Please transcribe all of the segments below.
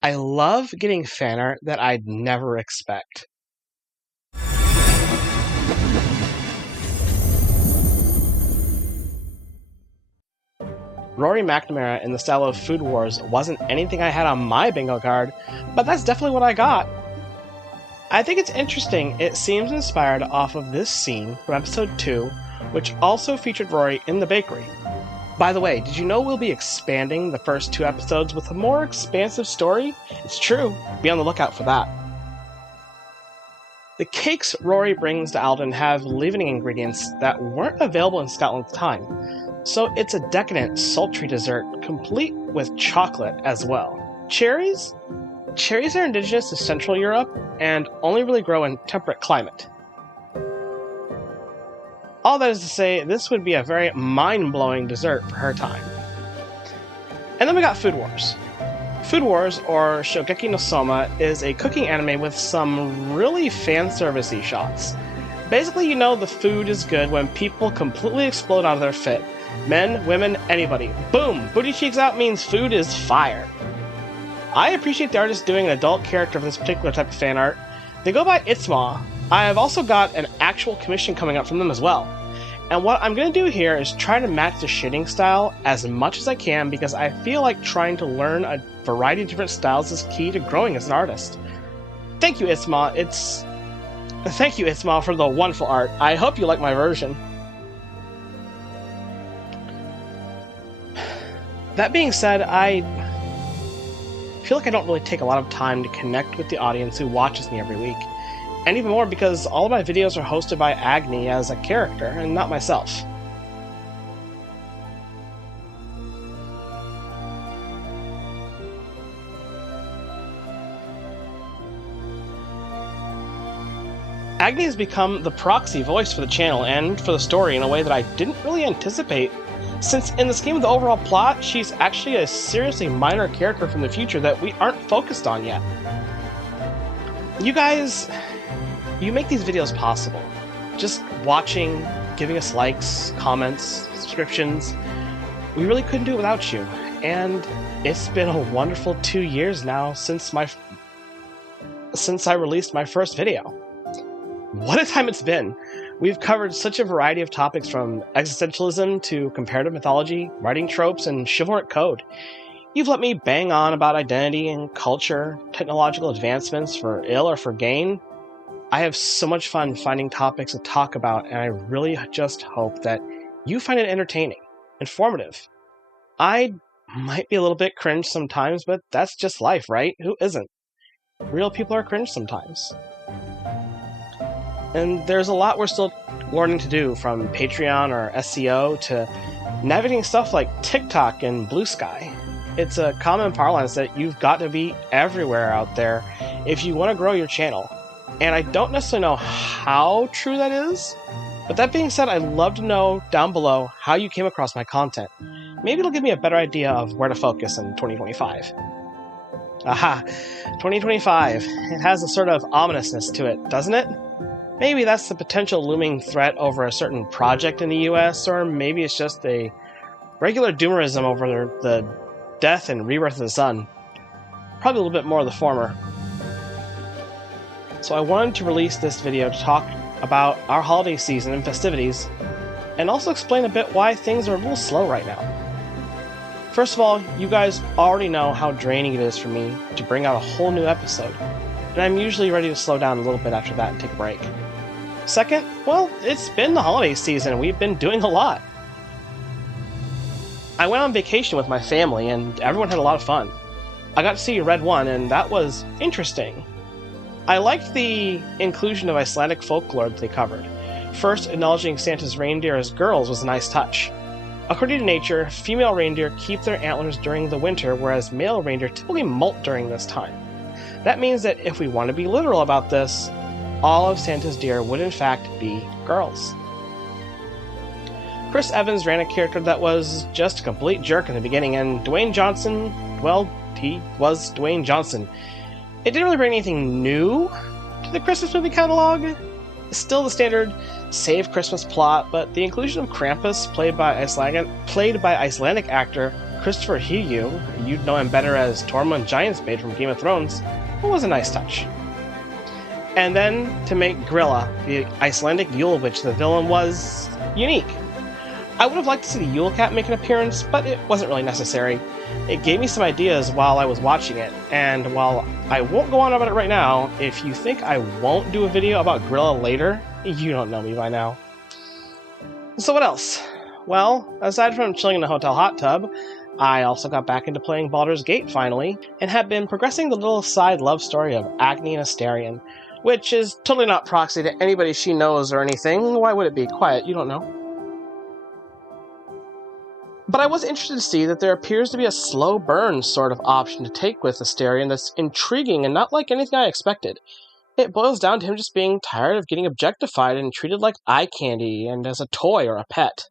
I love getting fan art that I'd never expect. Rory McNamara in the style of Food Wars wasn't anything I had on my bingo card, but that's definitely what I got. I think it's interesting it seems inspired off of this scene from episode 2, which also featured Rory in the bakery. By the way, did you know we'll be expanding the first 2 episodes with a more expansive story? It's true, be on the lookout for that. The cakes Rory brings to Alden have leavening ingredients that weren't available in Scotland's time, so it's a decadent, sultry dessert, complete with chocolate as well. Cherries? Cherries are indigenous to Central Europe and only really grow in temperate climate. All that is to say, this would be a very mind-blowing dessert for her time. And then we got Food Wars. Food Wars, or Shogeki no Soma, is a cooking anime with some really fan-service-y shots. Basically, you know the food is good when people completely explode out of their fit. Men, women, anybody. Boom! Booty cheeks out means food is fire. I appreciate the artist doing an adult character for this particular type of fan art. They go by Itzma. I have also got an actual commission coming up from them as well. And what I'm going to do here is try to match the shading style as much as I can because I feel like trying to learn a variety of different styles is key to growing as an artist. Thank you, Itzma. Thank you, Itzma, for the wonderful art. I hope you like my version. That being said, I feel like I don't really take a lot of time to connect with the audience who watches me every week. And even more because all of my videos are hosted by Agni as a character, and not myself. Agni has become the proxy voice for the channel and for the story in a way that I didn't really anticipate, since in the scheme of the overall plot, she's actually a seriously minor character from the future that we aren't focused on yet. You guys, you make these videos possible. Just watching, giving us likes, comments, subscriptions. We really couldn't do it without you. And it's been a wonderful 2 years now since I released my first video. What a time it's been! We've covered such a variety of topics from existentialism to comparative mythology, writing tropes, and chivalric code. You've let me bang on about identity and culture, technological advancements for ill or for gain. I have so much fun finding topics to talk about, and I really just hope that you find it entertaining, informative. I might be a little bit cringe sometimes, but that's just life, right? Who isn't? Real people are cringe sometimes. And there's a lot we're still learning to do, from Patreon or SEO to navigating stuff like TikTok and Blue Sky. It's a common parlance that you've got to be everywhere out there if you want to grow your channel. And I don't necessarily know how true that is, but that being said, I'd love to know down below how you came across my content. Maybe it'll give me a better idea of where to focus in 2025. Aha, 2025. It has a sort of ominousness to it, doesn't it? Maybe that's the potential looming threat over a certain project in the US, or maybe it's just a regular doomerism over the death and rebirth of the sun. Probably a little bit more of the former. So I wanted to release this video to talk about our holiday season and festivities, and also explain a bit why things are a little slow right now. First of all, you guys already know how draining it is for me to bring out a whole new episode, and I'm usually ready to slow down a little bit after that and take a break. Second, well, it's been the holiday season and we've been doing a lot. I went on vacation with my family and everyone had a lot of fun. I got to see Red One and that was interesting. I liked the inclusion of Icelandic folklore that they covered. First, acknowledging Santa's reindeer as girls was a nice touch. According to nature, female reindeer keep their antlers during the winter, whereas male reindeer typically molt during this time. That means that if we want to be literal about this, all of Santa's deer would in fact be girls. Chris Evans ran a character that was just a complete jerk in the beginning, and Dwayne Johnson, well, he was Dwayne Johnson. It didn't really bring anything new to the Christmas movie catalog. It's still the standard save Christmas plot, but the inclusion of Krampus, played by Icelandic actor Christopher Hiyu, you'd know him better as Tormund Giantsbane from Game of Thrones, it was a nice touch. And then to make Grilla, the Icelandic Yule Witch the villain, was unique. I would have liked to see the Yule Cat make an appearance, but it wasn't really necessary. It gave me some ideas while I was watching it, and while I won't go on about it right now, if you think I won't do a video about Grilla later, you don't know me by now. So what else? Well, aside from chilling in the hotel hot tub, I also got back into playing Baldur's Gate finally, and have been progressing the little side love story of Agni and Astarion, which is totally not proxy to anybody she knows or anything. Why would it be? Quiet, you don't know. But I was interested to see that there appears to be a slow burn sort of option to take with Astarion that's intriguing and not like anything I expected. It boils down to him just being tired of getting objectified and treated like eye candy and as a toy or a pet.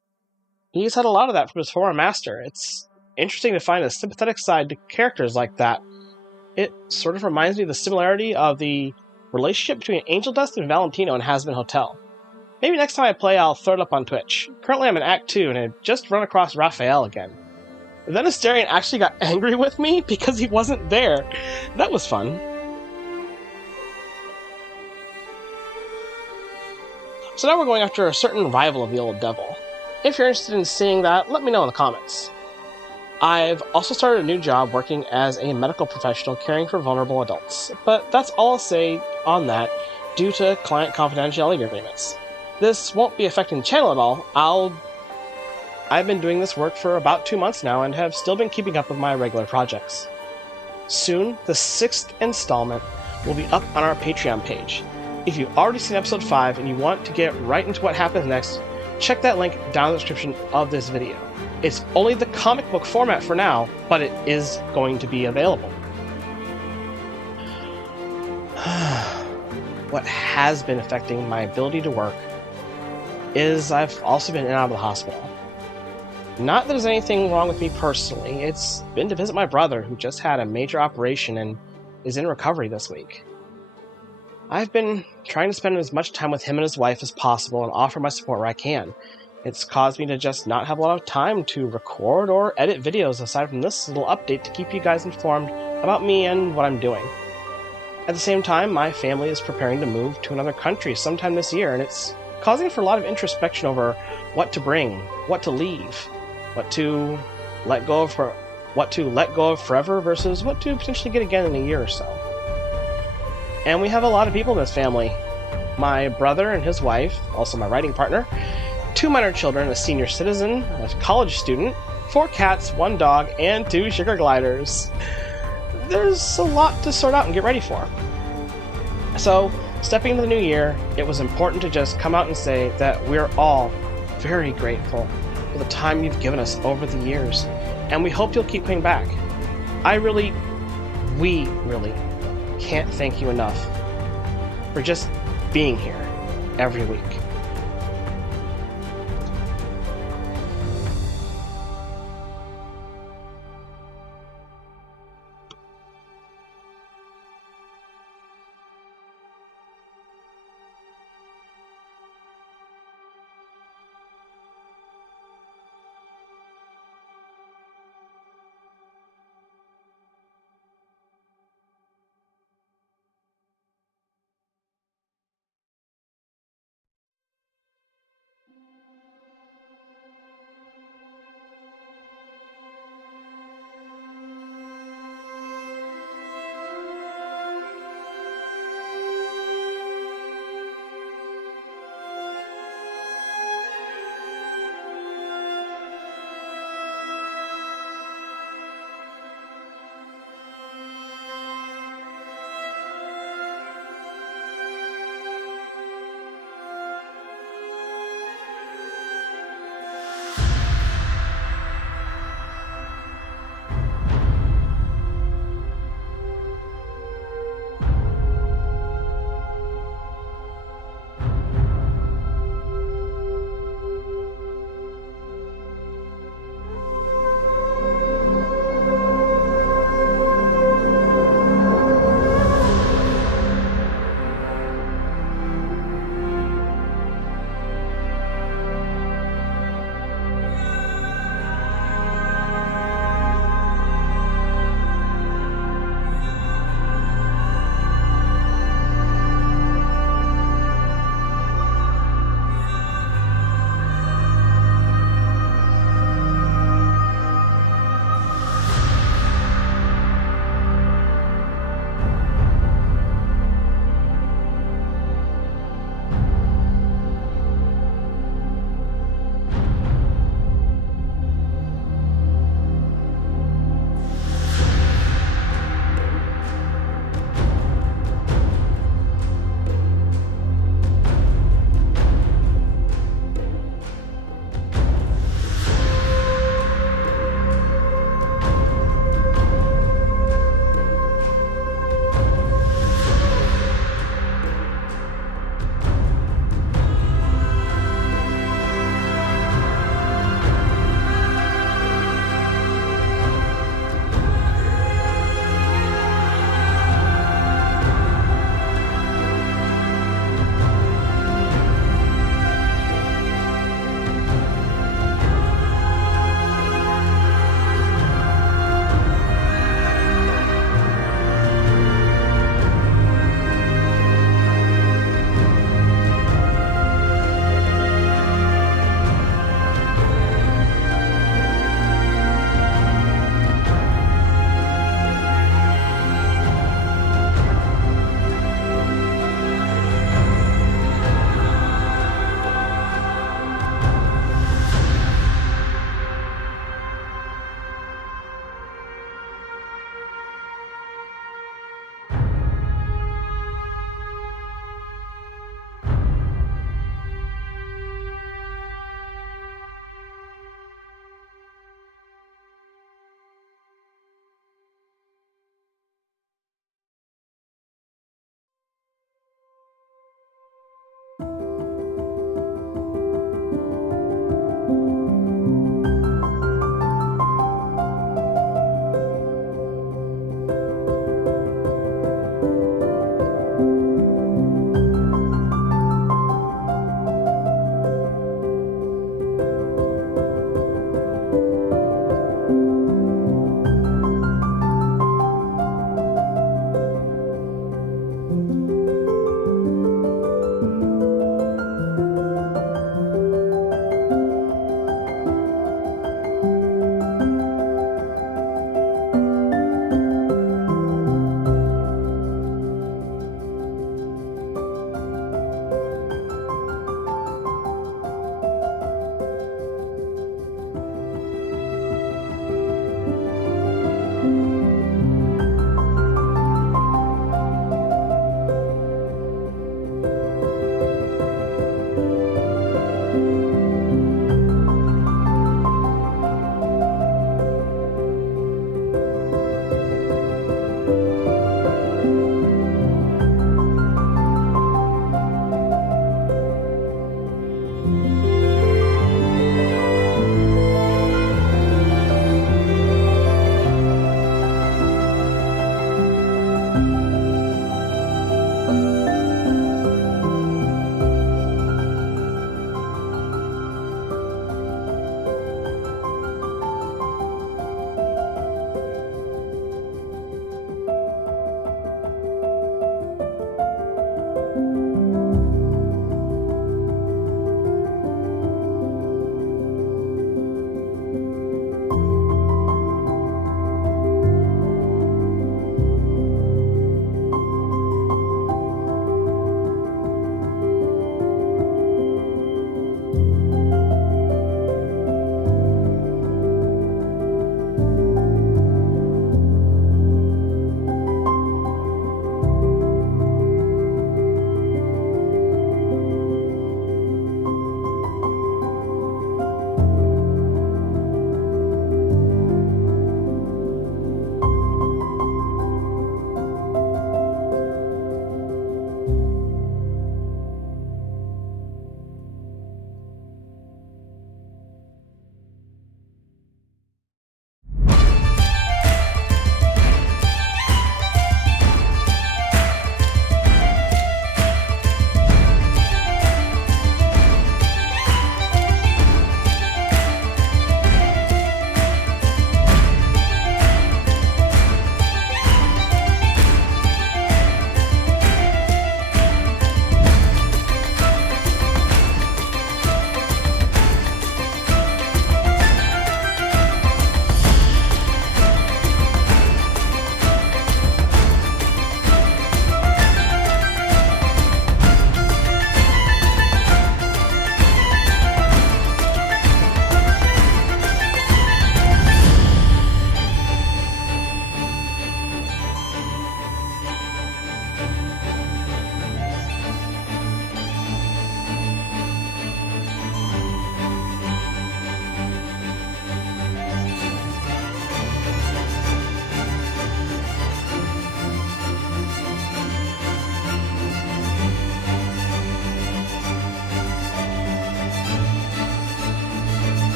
He's had a lot of that from his former master. It's interesting to find a sympathetic side to characters like that. It sort of reminds me of the similarity of the relationship between Angel Dust and Valentino in Hazbin Hotel. Maybe next time I play, I'll throw it up on Twitch. Currently I'm in Act 2 and had just run across Raphael again. Then Astarion actually got angry with me because he wasn't there. That was fun. So now we're going after a certain rival of the old devil. If you're interested in seeing that, let me know in the comments. I've also started a new job working as a medical professional caring for vulnerable adults, but that's all I'll say on that due to client confidentiality agreements. This won't be affecting the channel at all. I've been doing this work for about 2 months now and have still been keeping up with my regular projects. Soon, the 6th installment will be up on our Patreon page. If you've already seen episode 5 and you want to get right into what happens next, check that link down in the description of this video. It's only the comic book format for now, but it is going to be available. What has been affecting my ability to work is I've also been in and out of the hospital. Not that there's anything wrong with me personally, it's been to visit my brother who just had a major operation and is in recovery this week. I've been trying to spend as much time with him and his wife as possible and offer my support where I can. It's caused me to just not have a lot of time to record or edit videos aside from this little update to keep you guys informed about me and what I'm doing. At the same time, my family is preparing to move to another country sometime this year, and it's causing for a lot of introspection over what to bring, what to leave, what to let go of forever versus what to potentially get again in a year or so. And we have a lot of people in this family. My brother and his wife, also my writing partner, 2 minor children, a senior citizen, a college student, 4 cats, 1 dog, and 2 sugar gliders. There's a lot to sort out and get ready for. So, stepping into the new year, it was important to just come out and say that we're all very grateful for the time you've given us over the years, and we hope you'll keep coming back. We really can't thank you enough for just being here every week.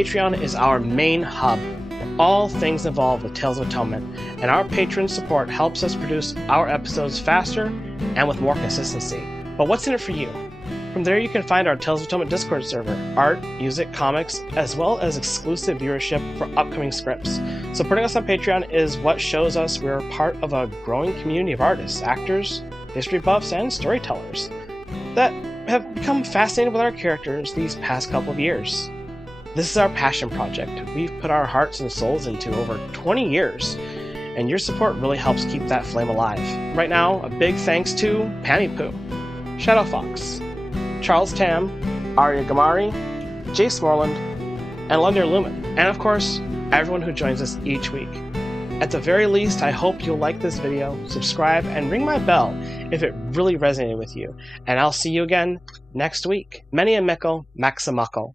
Patreon is our main hub for all things involved with Tales of Atonement, and our patron support helps us produce our episodes faster and with more consistency. But what's in it for you? From there you can find our Tales of Atonement Discord server, art, music, comics, as well as exclusive viewership for upcoming scripts. Supporting us on Patreon is what shows us we're part of a growing community of artists, actors, history buffs, and storytellers that have become fascinated with our characters these past couple of years. This is our passion project we've put our hearts and souls into over 20 years, and your support really helps keep that flame alive. Right now, a big thanks to Pammy Poo, Shadow Fox, Charles Tam, Arya Gamari, Jace Morland, and Lunder Lumen, and of course, everyone who joins us each week. At the very least, I hope you'll like this video, subscribe, and ring my bell if it really resonated with you, and I'll see you again next week. Many a Mikkel, Maximako.